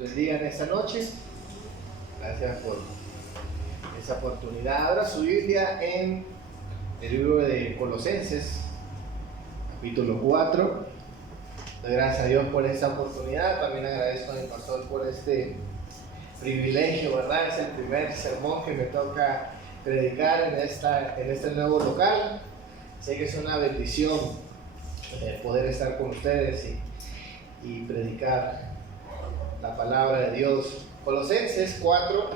les bendiga en esta noche. Gracias por esa oportunidad. Abra su Biblia en el libro de Colosenses, capítulo 4. Doy gracias a Dios por esta oportunidad. También agradezco a mi pastor por este privilegio, ¿verdad? Es el primer sermón que me toca predicar en este nuevo local. Sé que es una bendición poder estar con ustedes y predicar la palabra de Dios. Colosenses 4.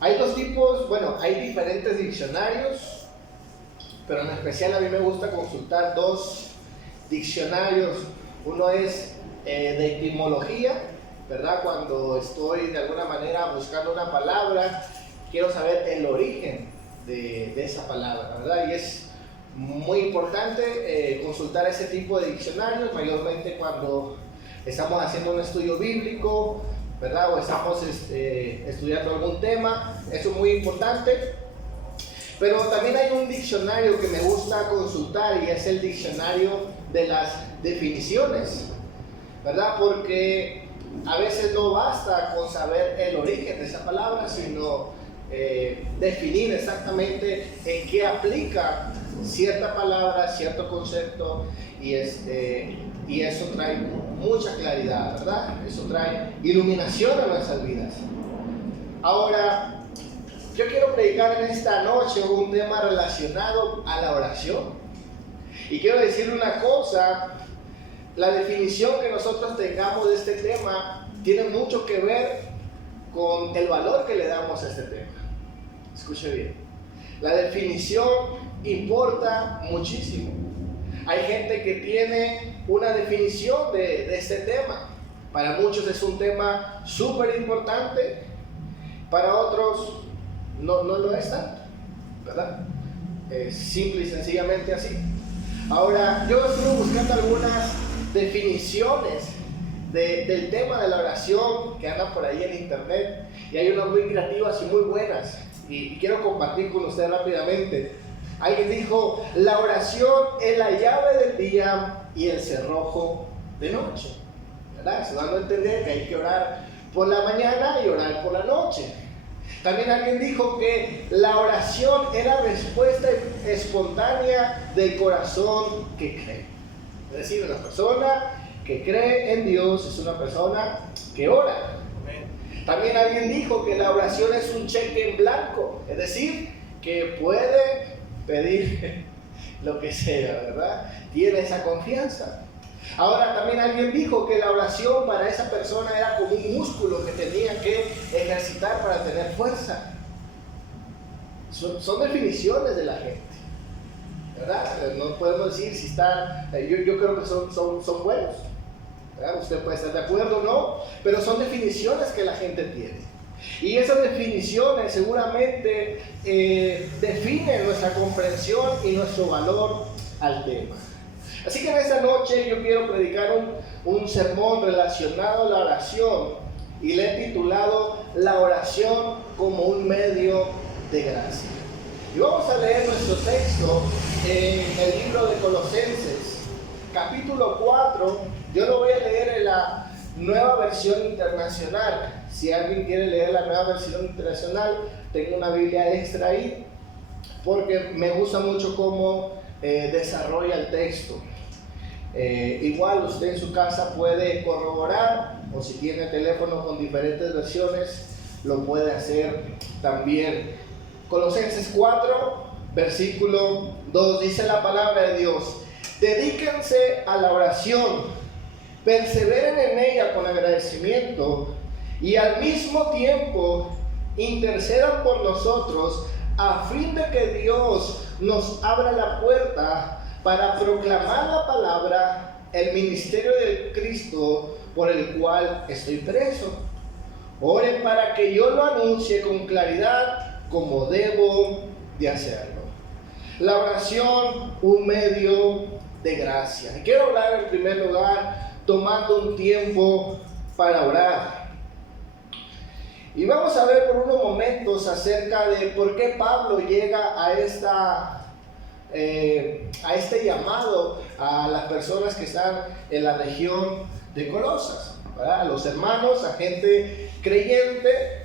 Hay dos tipos, hay diferentes diccionarios, pero en especial a mí me gusta consultar dos diccionarios. Uno es de etimología, ¿verdad? Cuando estoy de alguna manera buscando una palabra, quiero saber el origen de esa palabra, ¿verdad? Y es muy importante consultar ese tipo de diccionarios, mayormente cuando estamos haciendo un estudio bíblico, ¿verdad? O estamos estudiando algún tema. Eso es muy importante. Pero también hay un diccionario que me gusta consultar y es el diccionario de las definiciones, ¿verdad? Porque a veces no basta con saber el origen de esa palabra, sino definir exactamente en qué aplica cierta palabra, cierto concepto, y eso trae mucha claridad, ¿verdad? Eso trae iluminación a nuestras vidas. Ahora, yo quiero predicar en esta noche un tema relacionado a la oración. Y quiero decirle una cosa: la definición que nosotros tengamos de este tema tiene mucho que ver con el valor que le damos a este tema. Escuche bien. La definición importa muchísimo. Hay gente que tiene una definición de este tema. Para muchos es un tema súper importante, para otros no lo es tanto, ¿verdad? Es simple y sencillamente así. Ahora, yo estuve buscando algunas definiciones del tema de la oración que andan por ahí en internet, y hay unas muy creativas y muy buenas, y quiero compartir con ustedes rápidamente. Alguien dijo: la oración es la llave del día y el cerrojo de noche, ¿verdad? Eso dando a entender que hay que orar por la mañana y orar por la noche. También alguien dijo que la oración es la respuesta espontánea del corazón que cree. Es decir, una persona que cree en Dios es una persona que ora. También alguien dijo que la oración es un cheque en blanco, es decir, que puede pedir lo que sea, ¿verdad? Tiene esa confianza. Ahora, también alguien dijo que la oración para esa persona era como un músculo que tenía que ejercitar para tener fuerza. Son definiciones de la gente, ¿verdad? No podemos decir si están, yo creo que son buenos, ¿verdad? Usted puede estar de acuerdo o no, pero son definiciones que la gente tiene. Y esas definiciones seguramente definen nuestra comprensión y nuestro valor al tema. Así que en esta noche yo quiero predicar un sermón relacionado a la oración, y le he titulado La oración como un medio de gracia. Y vamos a leer nuestro texto en el libro de Colosenses, capítulo 4. Yo lo voy a leer en la Nueva Versión Internacional. Si alguien quiere leer la Nueva Versión Internacional, tengo una Biblia extra ahí, porque me gusta mucho cómo desarrolla el texto. Igual usted en su casa puede corroborar, o si tiene teléfono con diferentes versiones, lo puede hacer también. Colosenses 4, versículo 2, dice la palabra de Dios: dedíquense a la oración, perseveren en ella con agradecimiento, y al mismo tiempo intercedan por nosotros, a fin de que Dios nos abra la puerta para proclamar la palabra, el ministerio del Cristo, por el cual estoy preso. Oren para que yo lo anuncie con claridad, como debo de hacerlo. La oración, un medio de gracia. Y quiero hablar en primer lugar tomando un tiempo para orar. Y vamos a ver por unos momentos acerca de por qué Pablo llega a este llamado a las personas que están en la región de Colosas. ¿verdad? A los hermanos, a gente creyente,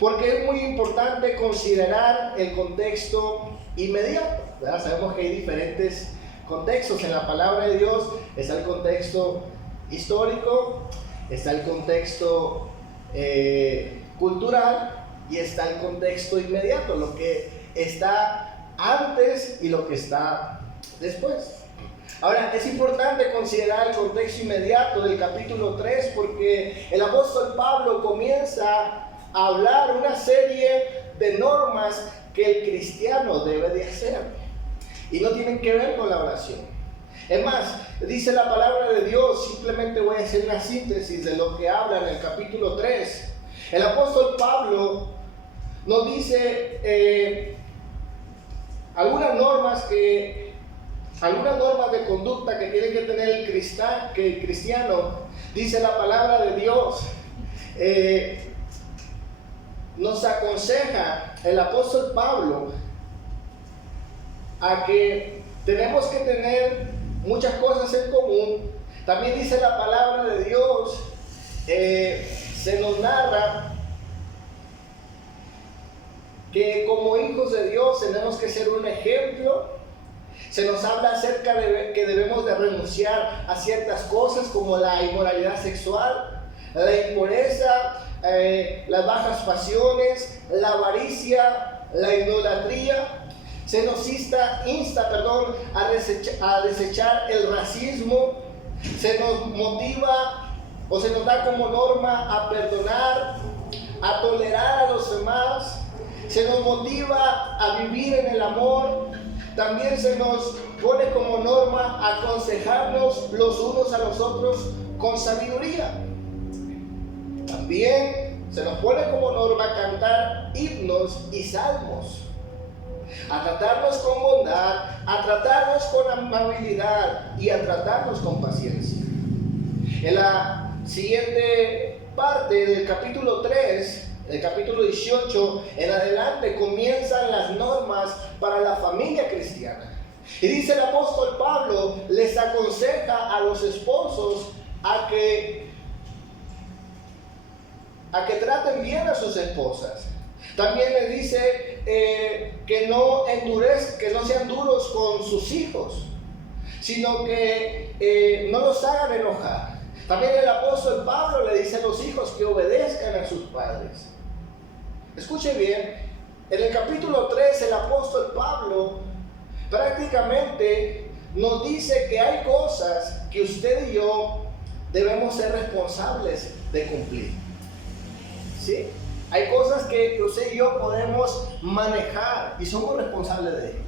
porque es muy importante considerar el contexto inmediato, ¿verdad? Sabemos que hay diferentes contextos en la palabra de Dios. Está el contexto histórico, está el contexto cultural y está el contexto inmediato, lo que está antes y lo que está después. Ahora, es importante considerar el contexto inmediato del capítulo 3 porque el apóstol Pablo comienza a hablar una serie de normas que el cristiano debe de hacer y no tienen que ver con la oración. Es más, dice la palabra de Dios, simplemente voy a hacer una síntesis de lo que habla en el capítulo 3. El apóstol Pablo nos dice algunas normas de conducta que tiene que tener el cristiano. Dice la palabra de Dios, nos aconseja el apóstol Pablo a que tenemos que tener muchas cosas en común. También dice la palabra de Dios, se nos narra que como hijos de Dios tenemos que ser un ejemplo. Se nos habla acerca de que debemos de renunciar a ciertas cosas como la inmoralidad sexual, la impureza, las bajas pasiones, la avaricia, la idolatría. Se nos insta a desechar el racismo. Se nos motiva o se nos da como norma a perdonar, a tolerar a los demás. Se nos motiva a vivir en el amor. También se nos pone como norma a aconsejarnos los unos a los otros con sabiduría. También se nos pone como norma cantar himnos y salmos, a tratarnos con bondad, a tratarnos con amabilidad y a tratarnos con paciencia. En la siguiente parte del capítulo 3, el capítulo 18 en adelante, comienzan las normas para la familia cristiana. Y dice el apóstol Pablo, les aconseja a los esposos a que traten bien a sus esposas. También les dice que no sean duros con sus hijos, sino que no los hagan enojar. También el apóstol Pablo le dice a los hijos que obedezcan a sus padres. Escuche bien, en el capítulo 3 el apóstol Pablo prácticamente nos dice que hay cosas que usted y yo debemos ser responsables de cumplir. ¿Sí? Hay cosas que usted y yo podemos manejar y somos responsables de ello.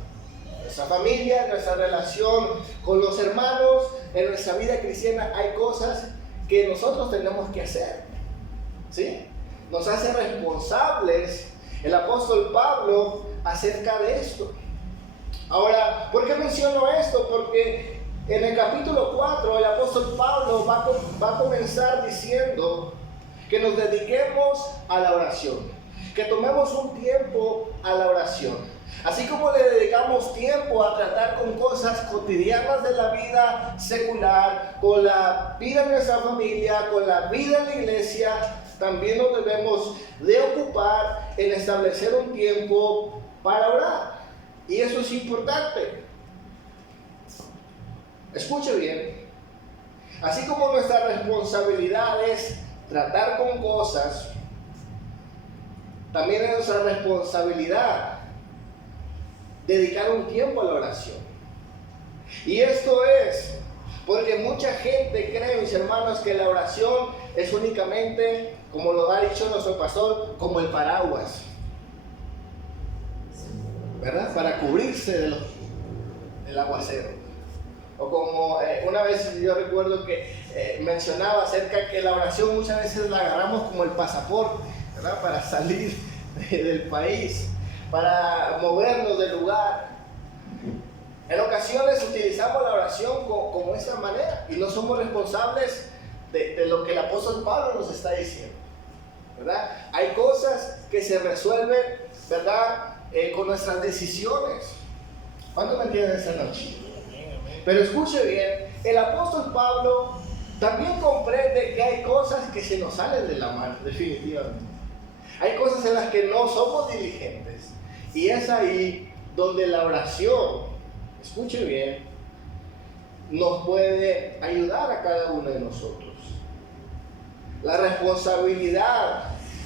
Nuestra familia, nuestra relación con los hermanos, en nuestra vida cristiana hay cosas que nosotros tenemos que hacer. ¿Sí? Nos hace responsables el apóstol Pablo acerca de esto. Ahora, ¿por qué menciono esto? Porque en el capítulo 4 el apóstol Pablo va a comenzar diciendo que nos dediquemos a la oración, que tomemos un tiempo a la oración. Así como le dedicamos tiempo a tratar con cosas cotidianas de la vida secular, con la vida de nuestra familia, con la vida en la iglesia, también nos debemos de ocupar en establecer un tiempo para orar. Y eso es importante. Escuche bien. Así como nuestra responsabilidad es tratar con cosas, también es nuestra responsabilidad dedicar un tiempo a la oración. Y esto es porque mucha gente cree, mis hermanos, que la oración es únicamente, como lo ha dicho nuestro pastor, como el paraguas, ¿verdad? Para cubrirse del aguacero. O como una vez yo recuerdo que mencionaba acerca que la oración muchas veces la agarramos como el pasaporte, ¿verdad? Para salir del país, para movernos del lugar. En ocasiones utilizamos la oración como esa manera y no somos responsables de lo que el apóstol Pablo nos está diciendo, ¿verdad? Hay cosas que se resuelven, ¿verdad? Con nuestras decisiones. ¿Cuánto me entienden esta noche? Pero escuche bien, el apóstol Pablo también comprende que hay cosas que se nos salen de la mano, definitivamente. Hay cosas en las que no somos diligentes. Y es ahí donde la oración, escuche bien, nos puede ayudar a cada uno de nosotros. La responsabilidad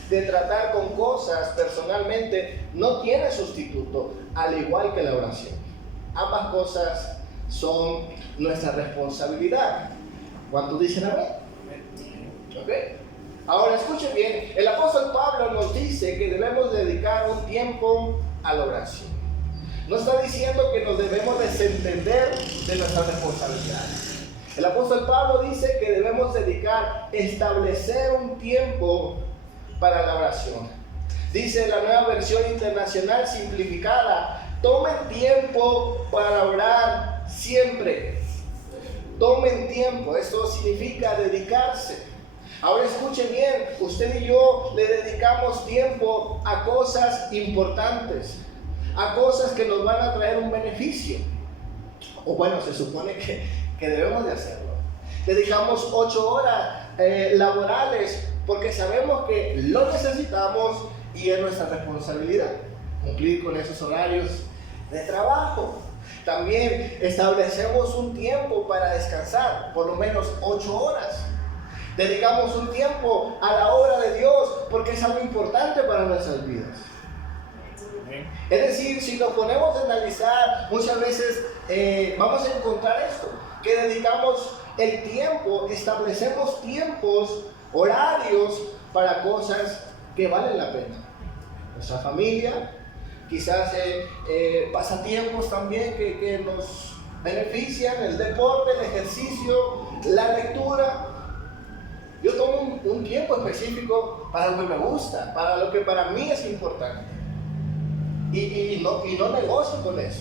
de tratar con cosas personalmente no tiene sustituto, al igual que la oración. Ambas cosas son nuestra responsabilidad. ¿Cuántos dicen amén? ¿Ok? Ahora escuchen bien, el apóstol Pablo nos dice que debemos dedicar un tiempo a la oración. No está diciendo que nos debemos desentender de nuestras responsabilidades. El apóstol Pablo dice que debemos establecer un tiempo para la oración. Dice la Nueva Versión Internacional Simplificada: tomen tiempo para orar siempre. Tomen tiempo, esto significa dedicarse. Ahora escuchen bien, usted y yo le dedicamos tiempo a cosas importantes, a cosas que nos van a traer un beneficio. O bueno, se supone que debemos de hacerlo. Dedicamos 8 horas laborales porque sabemos que lo necesitamos y es nuestra responsabilidad cumplir con esos horarios de trabajo. También establecemos un tiempo para descansar, por lo menos 8 horas. Dedicamos un tiempo a la obra de Dios porque es algo importante para nuestras vidas. Es decir, si nos ponemos a analizar, muchas veces vamos a encontrar esto, que dedicamos el tiempo, establecemos tiempos, horarios para cosas que valen la pena. Nuestra familia, quizás pasatiempos también que nos benefician, el deporte, el ejercicio, la lectura. Yo tomo un tiempo específico para lo que me gusta, para lo que para mí es importante. Y no negocio con eso.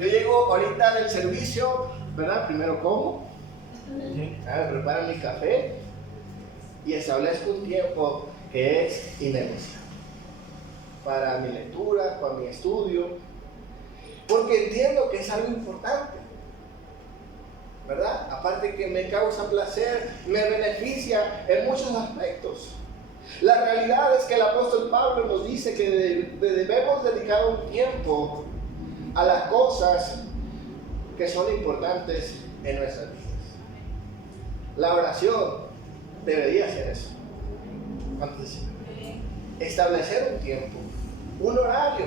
Yo llego ahorita del servicio, ¿verdad? Primero como, me preparo mi café y establezco un tiempo que es innegociable para mi lectura, para mi estudio, porque entiendo que es algo importante, ¿verdad? Aparte que me causa placer, me beneficia en muchos aspectos. La realidad es que el apóstol Pablo nos dice que debemos dedicar un tiempo a las cosas que son importantes en nuestras vidas. La oración debería ser eso. ¿Cuántos decimos? Establecer un tiempo, un horario.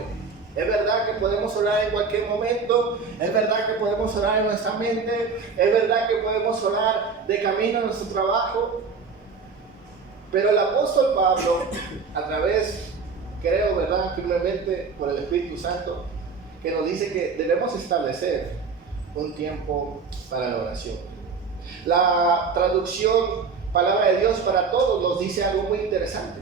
Es verdad que podemos orar en cualquier momento, es verdad que podemos orar en nuestra mente, es verdad que podemos orar de camino a nuestro trabajo, pero el apóstol Pablo, a través, creo, verdad, firmemente por el Espíritu Santo, que nos dice que debemos establecer un tiempo para la oración. La traducción Palabra de Dios para Todos nos dice algo muy interesante.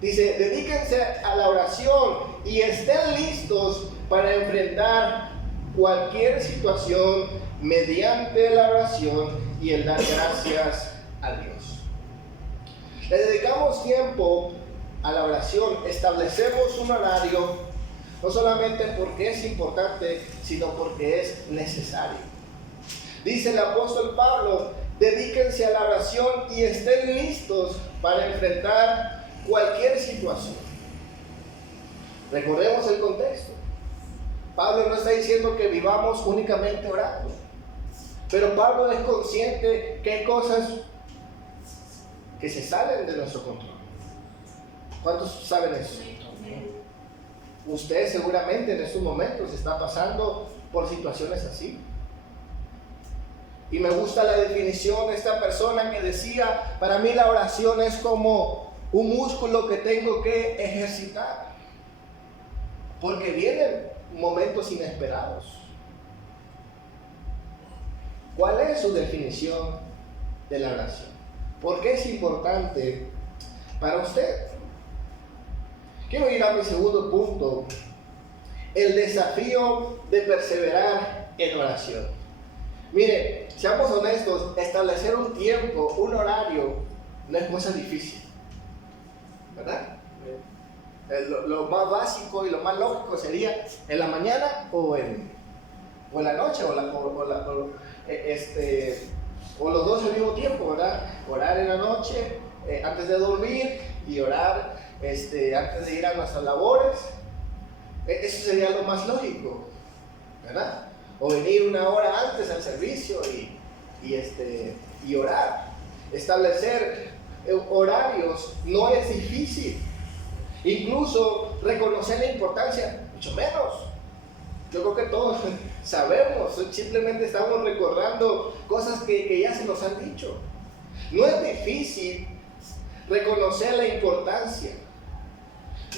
Dice: dedíquense a la oración y estén listos para enfrentar cualquier situación mediante la oración y el dar gracias a Dios. Le dedicamos tiempo a la oración, establecemos un horario, no solamente porque es importante, sino porque es necesario. Dice el apóstol Pablo: dedíquense a la oración y estén listos para enfrentar cualquier situación. Recordemos el contexto. Pablo no está diciendo que vivamos únicamente orando, pero Pablo es consciente que hay cosas que se salen de nuestro control. ¿Cuántos saben eso? Usted seguramente en estos momentos está pasando por situaciones así. Y me gusta la definición de esta persona que decía: para mí la oración es como un músculo que tengo que ejercitar, porque vienen momentos inesperados. ¿Cuál es su definición de la oración? ¿Por qué es importante para usted? Quiero ir a mi segundo punto: el desafío de perseverar en oración. Mire, seamos honestos, establecer un tiempo, un horario, no es cosa difícil, ¿verdad? Lo más básico y lo más lógico sería en la mañana o en la noche O los dos al mismo tiempo, ¿verdad? Orar en la noche, antes de dormir, y orar antes de ir a nuestras labores. Eso sería lo más lógico, ¿verdad? O venir una hora antes al servicio y orar. Establecer horarios no es difícil. Incluso reconocer la importancia, mucho menos. Yo creo que todos sabemos, simplemente estamos recordando cosas que ya se nos han dicho. No es difícil reconocer la importancia.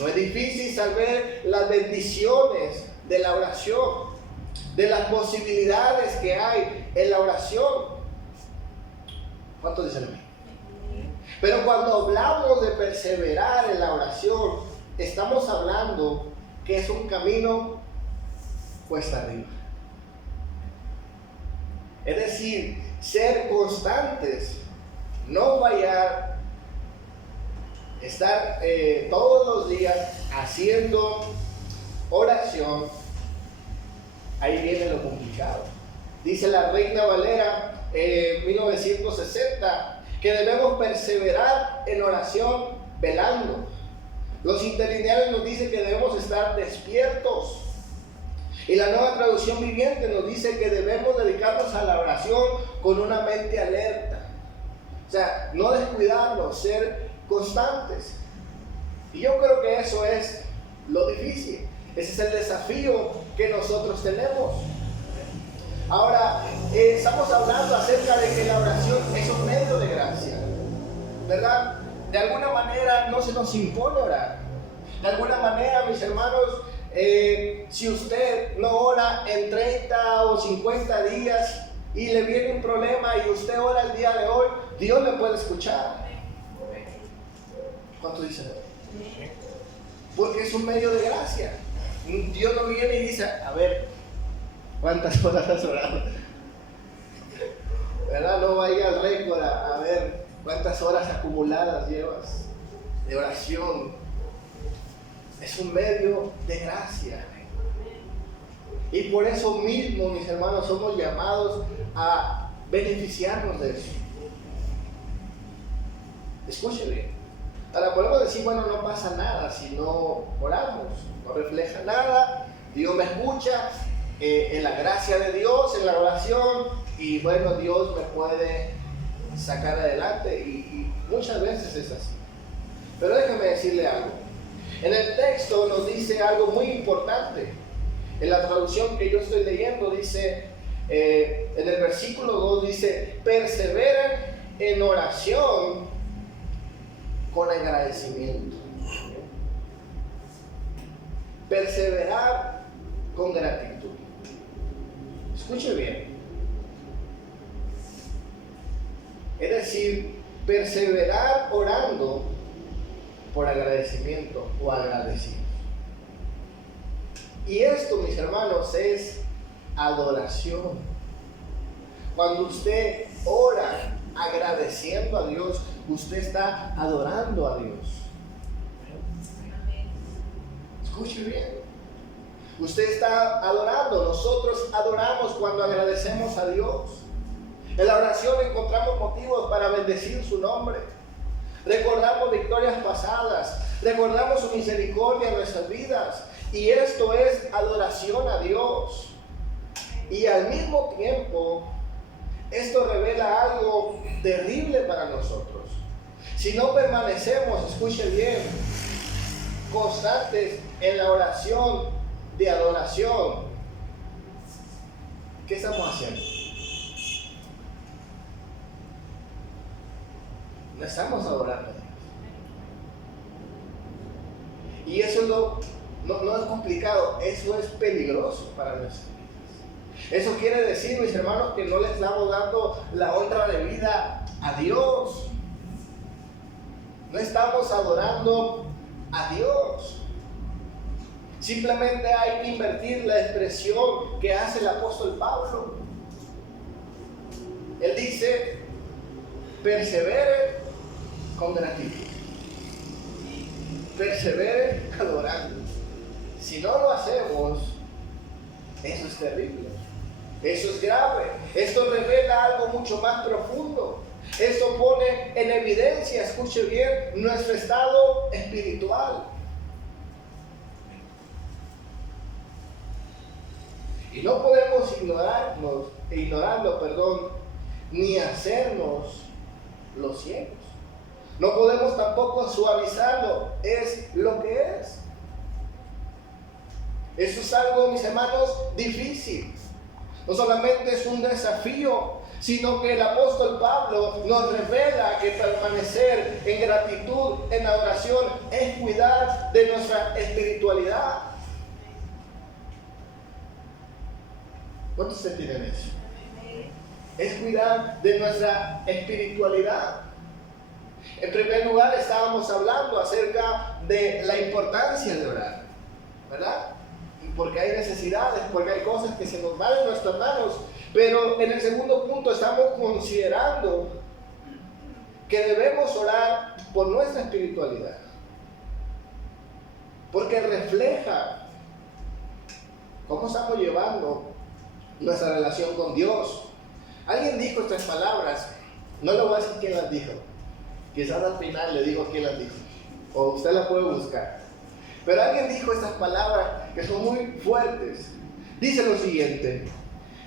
No es difícil saber las bendiciones de la oración, de las posibilidades que hay en la oración. ¿Cuántos dicen amén? Pero cuando hablamos de perseverar en la oración, estamos hablando que es un camino cuesta arriba. Es decir, ser constantes, no fallar, estar todos los días haciendo oración. Ahí viene lo complicado. Dice la Reina Valera 1960 que debemos perseverar en oración velando. Los interlineales nos dicen que debemos estar despiertos. Y la Nueva Traducción Viviente nos dice que debemos dedicarnos a la oración con una mente alerta. O sea, no descuidarnos, ser constantes. Y yo creo que eso es lo difícil. Ese es el desafío que nosotros tenemos. Ahora, estamos hablando acerca de que la oración es un medio de gracia, ¿verdad? De alguna manera no se nos impone orar. De alguna manera, mis hermanos, si usted no ora en 30 o 50 días y le viene un problema y usted ora el día de hoy, Dios le puede escuchar. ¿Cuánto dicen? Porque es un medio de gracia. Dios no viene y dice, a ver, ¿cuántas horas has orado? ¿Verdad? No vaya al récord a ver cuántas horas acumuladas llevas de oración. Es un medio de gracia. Y por eso mismo, mis hermanos, somos llamados a beneficiarnos de eso. Escuche bien. Ahora podemos decir, bueno, no pasa nada si no oramos, no refleja nada, Dios me escucha, en la gracia de Dios, en la oración, y bueno, Dios me puede sacar adelante, y muchas veces es así. Pero déjame decirle algo. En el texto nos dice algo muy importante. En la traducción que yo estoy leyendo dice, en el versículo 2 dice, perseveren en oración con agradecimiento. Perseverar con gratitud. Escuche bien. Es decir, perseverar orando por agradecimiento o agradecido. Y esto, mis hermanos, es adoración. Cuando usted ora agradeciendo a Dios, usted está adorando a Dios. Escuche bien. Usted está adorando. Nosotros adoramos cuando agradecemos a Dios. En la oración encontramos motivos para bendecir su nombre. Recordamos victorias pasadas. Recordamos su misericordia en nuestras vidas. Y esto es adoración a Dios. Y al mismo tiempo, esto revela algo terrible para nosotros. Si no permanecemos, escuche bien, constantes en la oración de adoración, ¿qué estamos haciendo? No estamos adorando a Dios. Y eso no es complicado, eso es peligroso para nuestras vidas. Eso quiere decir, mis hermanos, que no le estamos dando la honra de vida a Dios. No estamos adorando a Dios. Simplemente hay que invertir la expresión que hace el apóstol Pablo. Él dice, persevere con gratitud. Persevere adorando. Si no lo hacemos, eso es terrible. Eso es grave. Esto revela algo mucho más profundo. Esto pone en evidencia, escuche bien, nuestro estado espiritual. Y no podemos ignorarlo, ni hacernos los ciegos. No podemos tampoco suavizarlo, es lo que es. Eso es algo, mis hermanos, difícil. No solamente es un desafío, sino que el apóstol Pablo nos revela que permanecer en gratitud, en adoración, es cuidar de nuestra espiritualidad. ¿Cuántos entienden eso? Es cuidar de nuestra espiritualidad. En primer lugar, estábamos hablando acerca de la importancia de orar, ¿verdad? Porque hay necesidades, porque hay cosas que se nos van en nuestras manos. Pero en el segundo punto estamos considerando que debemos orar por nuestra espiritualidad, porque refleja cómo estamos llevando nuestra relación con Dios. Alguien dijo estas palabras, no le voy a decir quién las dijo, quizás al final le digo quién las dijo, o usted la puede buscar. Pero alguien dijo estas palabras que son muy fuertes. Dice lo siguiente: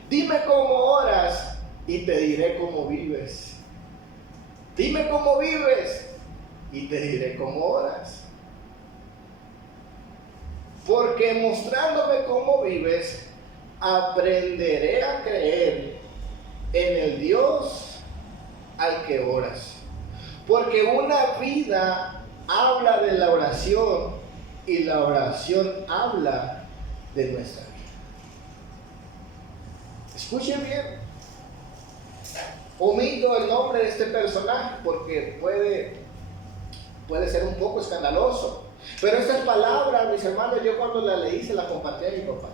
dime cómo oras y te diré cómo vives. Dime cómo vives y te diré cómo oras. Porque mostrándome cómo vives, aprenderé a creer en el Dios al que oras. Porque una vida habla de la oración y la oración habla de nuestra vida. Escuchen bien. Omito el nombre de este personaje porque puede ser un poco escandaloso. Pero estas palabras, mis hermanos, yo cuando las leí se las compartí a mi papá.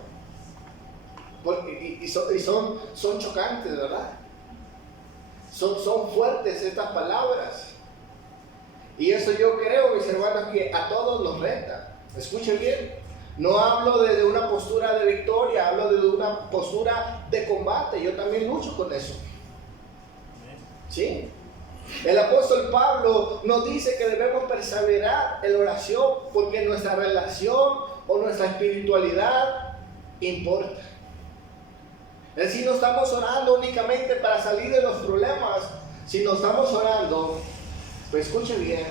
Son chocantes, ¿verdad? Son fuertes estas palabras. Y eso yo creo, mis hermanos, que a todos nos reta. Escuchen bien. No hablo desde una postura de victoria, hablo desde una postura de combate. Yo también lucho con eso. ¿Sí? El apóstol Pablo nos dice que debemos perseverar en la oración porque nuestra relación o nuestra espiritualidad importa. Es decir, no estamos orando únicamente para salir de los problemas, sino estamos orando, pues escuche bien,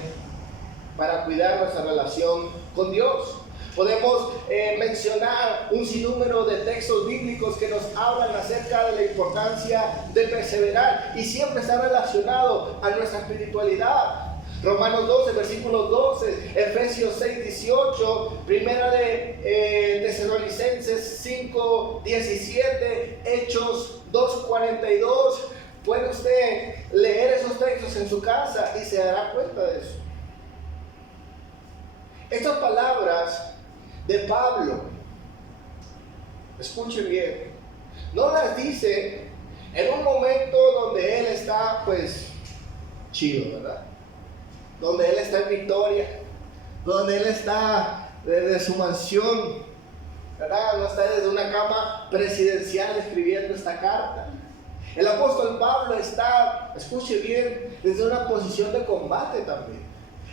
para cuidar nuestra relación con Dios. Podemos mencionar un sinnúmero de textos bíblicos que nos hablan acerca de la importancia de perseverar y siempre está relacionado a nuestra espiritualidad. Romanos 12, versículo 12, Efesios 6, 18, Primera de Tesalonicenses 5, 17, Hechos 2, 42. Puede usted leer esos textos en su casa y se dará cuenta de eso. Estas palabras de Pablo, escuche bien, no las dice en un momento donde él está pues chido, ¿verdad? Donde él está en victoria, donde él está desde su mansión, ¿verdad? No está desde una cama presidencial escribiendo esta carta. El apóstol Pablo está, escuche bien, desde una posición de combate también.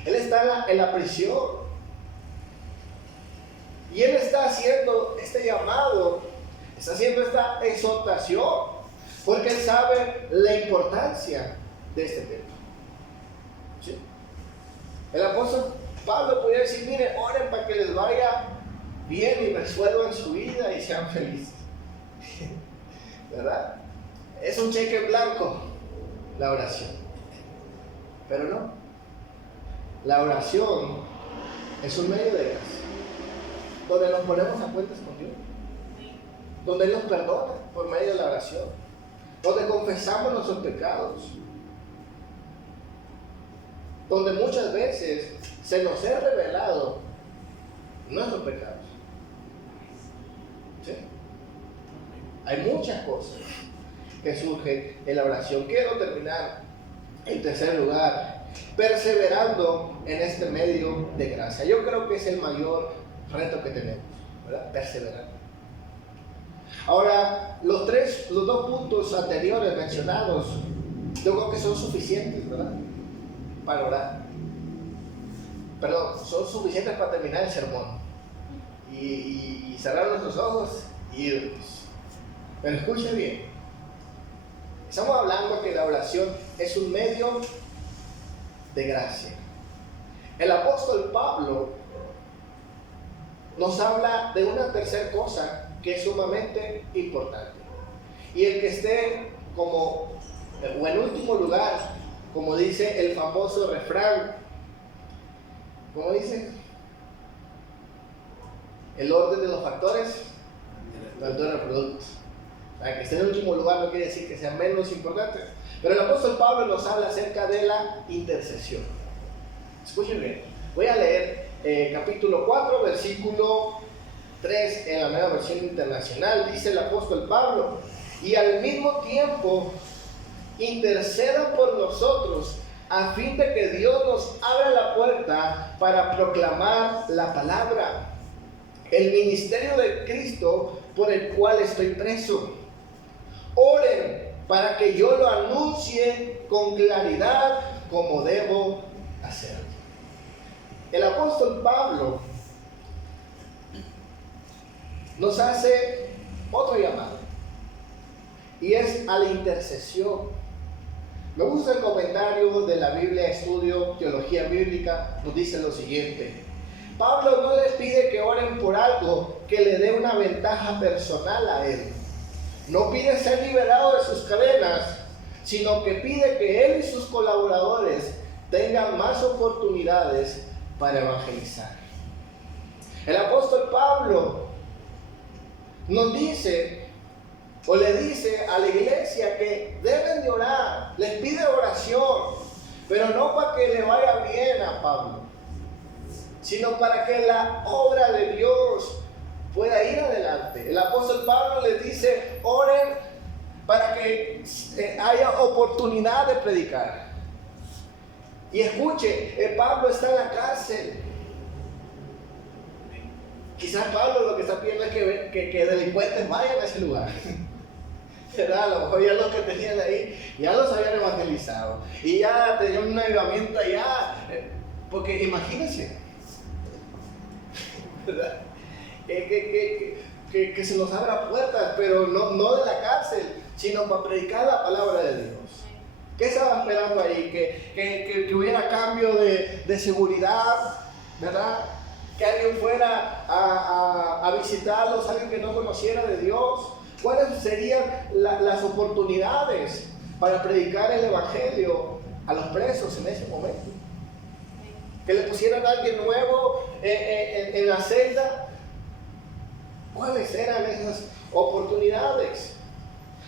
Él está en la prisión. Y él está haciendo este llamado, está haciendo esta exhortación, porque él sabe la importancia de este tema. ¿Sí? El apóstol Pablo podría decir, mire, oren para que les vaya bien y resuelvan su vida y sean felices. ¿Verdad? Es un cheque en blanco la oración. Pero no. La oración es un medio de gracia, donde nos ponemos a cuentas con Dios, donde Él nos perdona por medio de la oración, donde confesamos nuestros pecados, donde muchas veces se nos ha revelado nuestros pecados. ¿Sí? Hay muchas cosas que surgen en la oración. Quiero terminar en tercer lugar, perseverando en este medio de gracia. Yo creo que es el mayor reto que tenemos, ¿verdad? Perseverar. Ahora, los dos puntos anteriores mencionados, yo creo que son suficientes, ¿verdad? Para orar. Perdón, son suficientes para terminar el sermón. Y cerrar nuestros ojos y irnos. Pero escuche bien. Estamos hablando que la oración es un medio de gracia. El apóstol Pablo nos habla de una tercera cosa que es sumamente importante. Y el que esté como, o en último lugar, como dice el famoso refrán, ¿cómo dice? El orden de los factores, el orden de los productos. Para que esté en último lugar no quiere decir que sean menos importantes. Pero el apóstol Pablo nos habla acerca de la intercesión. Escuchen bien. Voy a leer capítulo 4, versículo 3 en la Nueva Versión Internacional. Dice el apóstol Pablo: y al mismo tiempo intercedan por nosotros a fin de que Dios nos abra la puerta para proclamar la palabra, el ministerio de Cristo por el cual estoy preso. Oren para que yo lo anuncie con claridad como debo hacerlo. El apóstol Pablo nos hace otro llamado, y es a la intercesión. Me gusta el comentario de la Biblia Estudio Teología Bíblica. Nos dice lo siguiente: Pablo no les pide que oren por algo que le dé una ventaja personal a él. No pide ser liberado de sus cadenas, sino que pide que él y sus colaboradores tengan más oportunidades para evangelizar. El apóstol Pablo nos dice, o le dice a la iglesia, que deben de orar. Les pide oración, pero no para que le vaya bien a Pablo, sino para que la obra de Dios pueda ir adelante. El apóstol Pablo les dice: oren para que haya oportunidad de predicar. Y escuche, Pablo está en la cárcel. Quizás Pablo lo que está pidiendo es que delincuentes vayan a ese lugar. ¿Verdad? A lo mejor ya los que tenían ahí ya los habían evangelizado y ya tenían un avivamiento allá. Porque imagínense, ¿verdad? Que se nos abra puertas, pero no de la cárcel, sino para predicar la palabra de Dios. ¿Qué estaba esperando ahí? Que hubiera cambio de seguridad, ¿verdad? Que alguien fuera a visitarlos, alguien que no conociera de Dios. ¿Cuáles serían las oportunidades para predicar el evangelio a los presos en ese momento? Que le pusieran a alguien nuevo en la celda. ¿Cuáles eran esas oportunidades?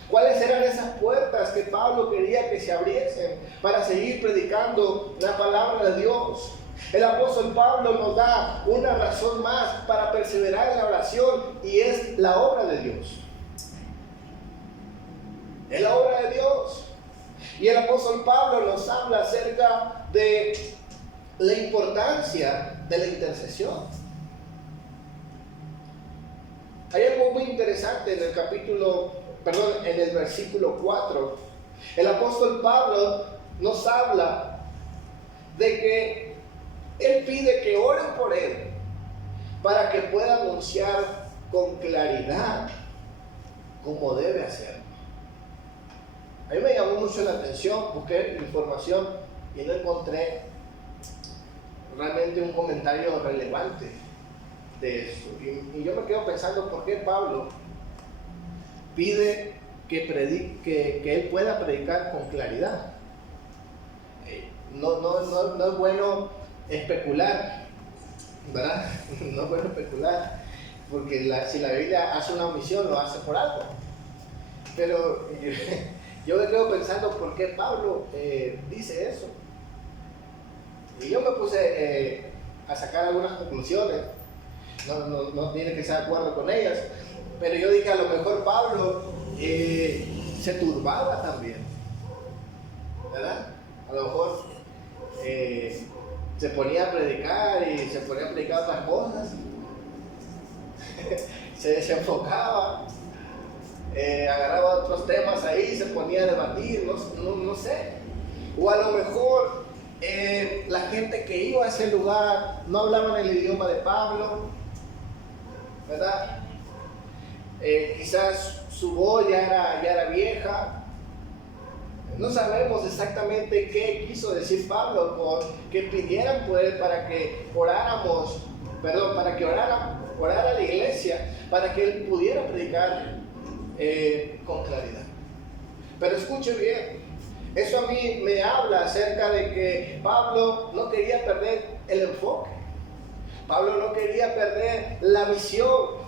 ¿Cuáles eran esas puertas que Pablo quería que se abriesen para seguir predicando la palabra de Dios? El apóstol Pablo nos da una razón más para perseverar en la oración, y es la obra de Dios. Es la obra de Dios. Y el apóstol Pablo nos habla acerca de la importancia de la intercesión. Hay algo muy interesante en el versículo 4. El apóstol Pablo nos habla de que él pide que oren por él para que pueda anunciar con claridad como debe hacerlo. A mí me llamó mucho la atención, busqué información y no encontré realmente un comentario relevante de esto. Y yo me quedo pensando, ¿por qué Pablo pide que él pueda predicar con claridad? No es bueno especular, ¿verdad? No es bueno especular, porque si la Biblia hace una omisión, lo hace por algo. Pero yo me quedo pensando, ¿por qué Pablo dice eso? Y yo me puse a sacar algunas conclusiones. No tiene que estar de acuerdo con ellas, pero yo dije, a lo mejor Pablo se turbaba también, ¿verdad? A lo mejor se ponía a predicar y se ponía a predicar otras cosas, se desenfocaba, agarraba otros temas ahí, se ponía a debatir, no sé. O a lo mejor la gente que iba a ese lugar no hablaban el idioma de Pablo, ¿verdad? Quizás su voz ya era vieja. No sabemos exactamente qué quiso decir Pablo con que pidieran por él para que orara la iglesia, para que él pudiera predicar con claridad. Pero escuche bien, eso a mí me habla acerca de que Pablo no quería perder el enfoque. Pablo no quería perder la visión.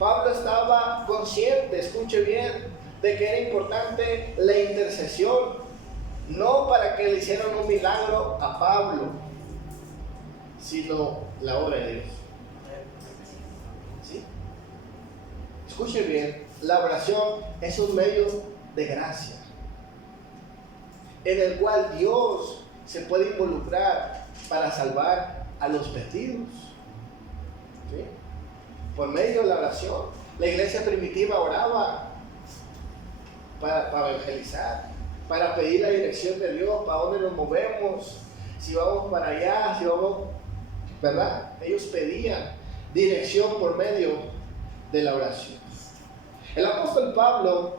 Pablo estaba consciente, escuche bien, de que era importante la intercesión, no para que le hicieran un milagro a Pablo, sino la obra de Dios. ¿Sí? Escuche bien, la oración es un medio de gracia, en el cual Dios se puede involucrar para salvar a los perdidos. ¿Sí? Por medio de la oración. La iglesia primitiva oraba para evangelizar, para pedir la dirección de Dios, para dónde nos movemos, si vamos para allá, si vamos, ¿verdad? Ellos pedían dirección por medio de la oración. El apóstol Pablo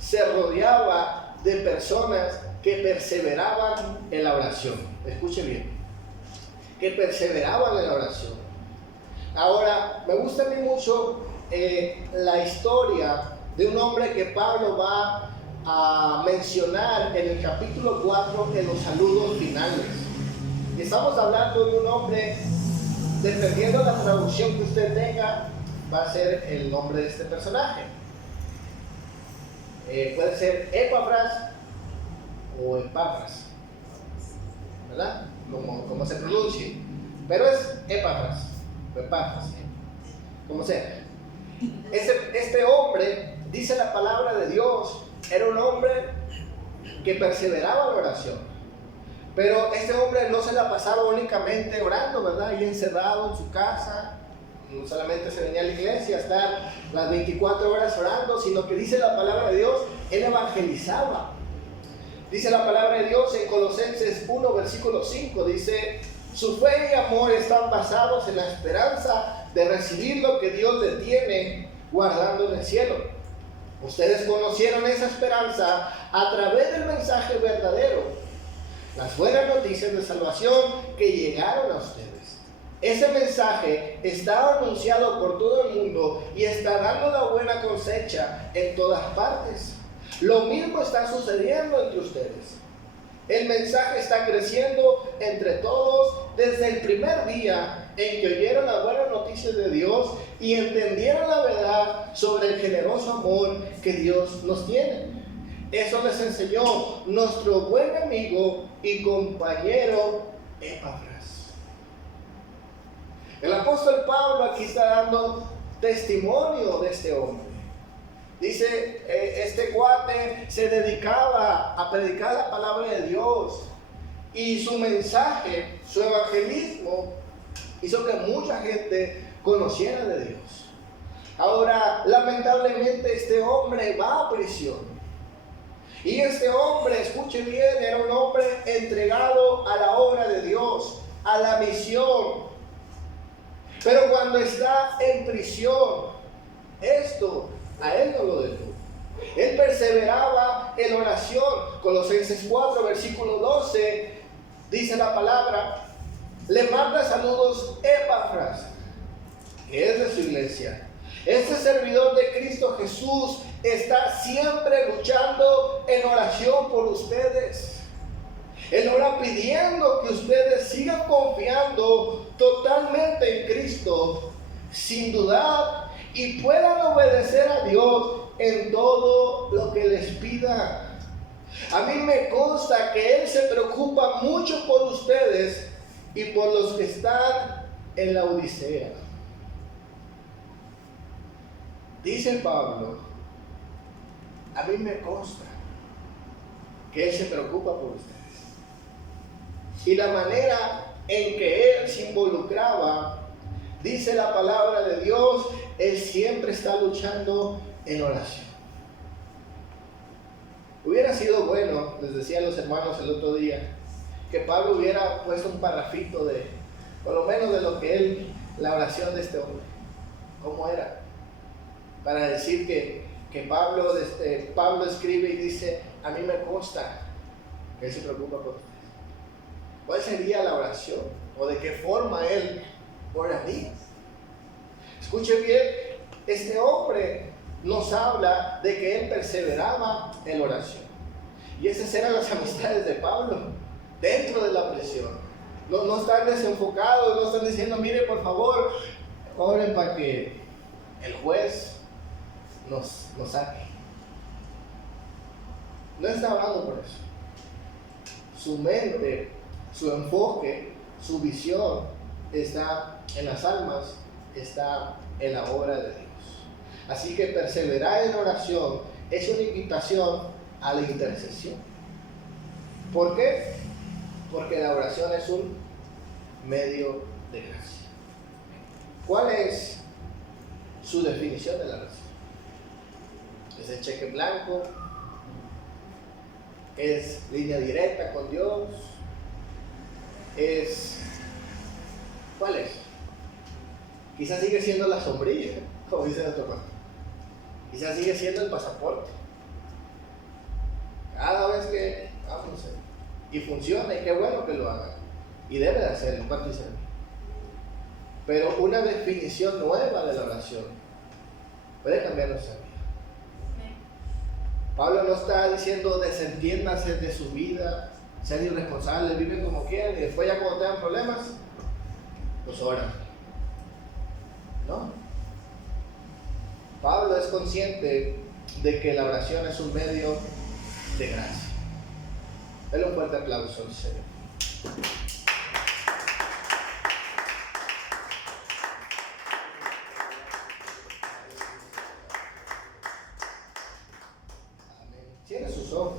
se rodeaba de personas que perseveraban en la oración. Escuche bien, que perseveraban en la oración. Ahora, me gusta a mí mucho la historia de un hombre que Pablo va a mencionar en el capítulo 4 en los saludos finales. Y estamos hablando de un hombre, dependiendo de la traducción que usted tenga, va a ser el nombre de este personaje. Puede ser Epafras o Epafras, ¿verdad? Como se pronuncie. Pero es Epafras, como sea. Este hombre, dice la palabra de Dios, era un hombre que perseveraba en la oración. Pero este hombre no se la pasaba únicamente orando, ¿verdad? Y encerrado en su casa. No solamente se venía a la iglesia a estar las 24 horas orando, sino que dice la palabra de Dios, él evangelizaba. Dice la palabra de Dios en Colosenses 1, versículo 5, dice: su fe y amor están basados en la esperanza de recibir lo que Dios le tiene guardando en el cielo. Ustedes conocieron esa esperanza a través del mensaje verdadero, las buenas noticias de salvación que llegaron a ustedes. Ese mensaje está anunciado por todo el mundo y está dando la buena cosecha en todas partes. Lo mismo está sucediendo entre ustedes. El mensaje está creciendo entre todos desde el primer día en que oyeron las buenas noticias de Dios y entendieron la verdad sobre el generoso amor que Dios nos tiene. Eso les enseñó nuestro buen amigo y compañero Epafras. El apóstol Pablo aquí está dando testimonio de este hombre. Dice, este cuate se dedicaba a predicar la palabra de Dios y su mensaje, su evangelismo, hizo que mucha gente conociera de Dios. Ahora, lamentablemente, este hombre va a prisión. Y este hombre, escuche bien, era un hombre entregado a la obra de Dios, a la misión. Pero cuando está en prisión, esto a él no lo detuvo. Él perseveraba en oración. Colosenses 4, versículo 12, dice la palabra: le manda saludos Epafras, que es de su iglesia. Este servidor de Cristo Jesús está siempre luchando en oración por ustedes. Él ora pidiendo que ustedes sigan confiando totalmente en Cristo, sin dudar, y puedan obedecer a Dios en todo lo que les pida. A mí me consta que Él se preocupa mucho por ustedes y por los que están en la Odisea. Dice Pablo, a mí me consta que Él se preocupa por ustedes. Y la manera en que Él se involucraba, dice la palabra de Dios, Él siempre está luchando en oración. bueno, les decía a los hermanos el otro día, que Pablo hubiera puesto un parrafito de, por lo menos de lo que él, la oración de este hombre, cómo era, para decir que Pablo escribe y dice, a mí me consta que él se preocupa por ustedes. ¿Cuál sería la oración? ¿O de qué forma él oraría? Escuche bien, este hombre nos habla de que él perseveraba en oración. Y esas eran las amistades de Pablo dentro de la prisión. No están desenfocados, no están diciendo, mire por favor, oren para que el juez nos saque. No está orando por eso. Su mente, su enfoque, su visión está en las almas, está en la obra de Dios. Así que perseverar en oración es una invitación a la intercesión. ¿Por qué? Porque la oración es un medio de gracia. ¿Cuál es su definición de la oración? ¿Es el cheque en blanco? ¿Es línea directa con Dios? ¿Cuál es? Quizás sigue siendo la sombrilla, como dice nuestro hermano. Quizás sigue siendo el pasaporte. Cada vez que vamos y funciona, y qué bueno que lo hagan. Y debe de hacerlo, participar. Pero una definición nueva de la oración puede cambiar nuestra vida. Pablo no está diciendo desentiéndanse de su vida, sean irresponsables, viven como quieran y después ya cuando tengan problemas, pues oran. No. Pablo es consciente de que la oración es un medio de gracia. Dale un fuerte aplauso al Señor. Amén. Cierre sus ojos.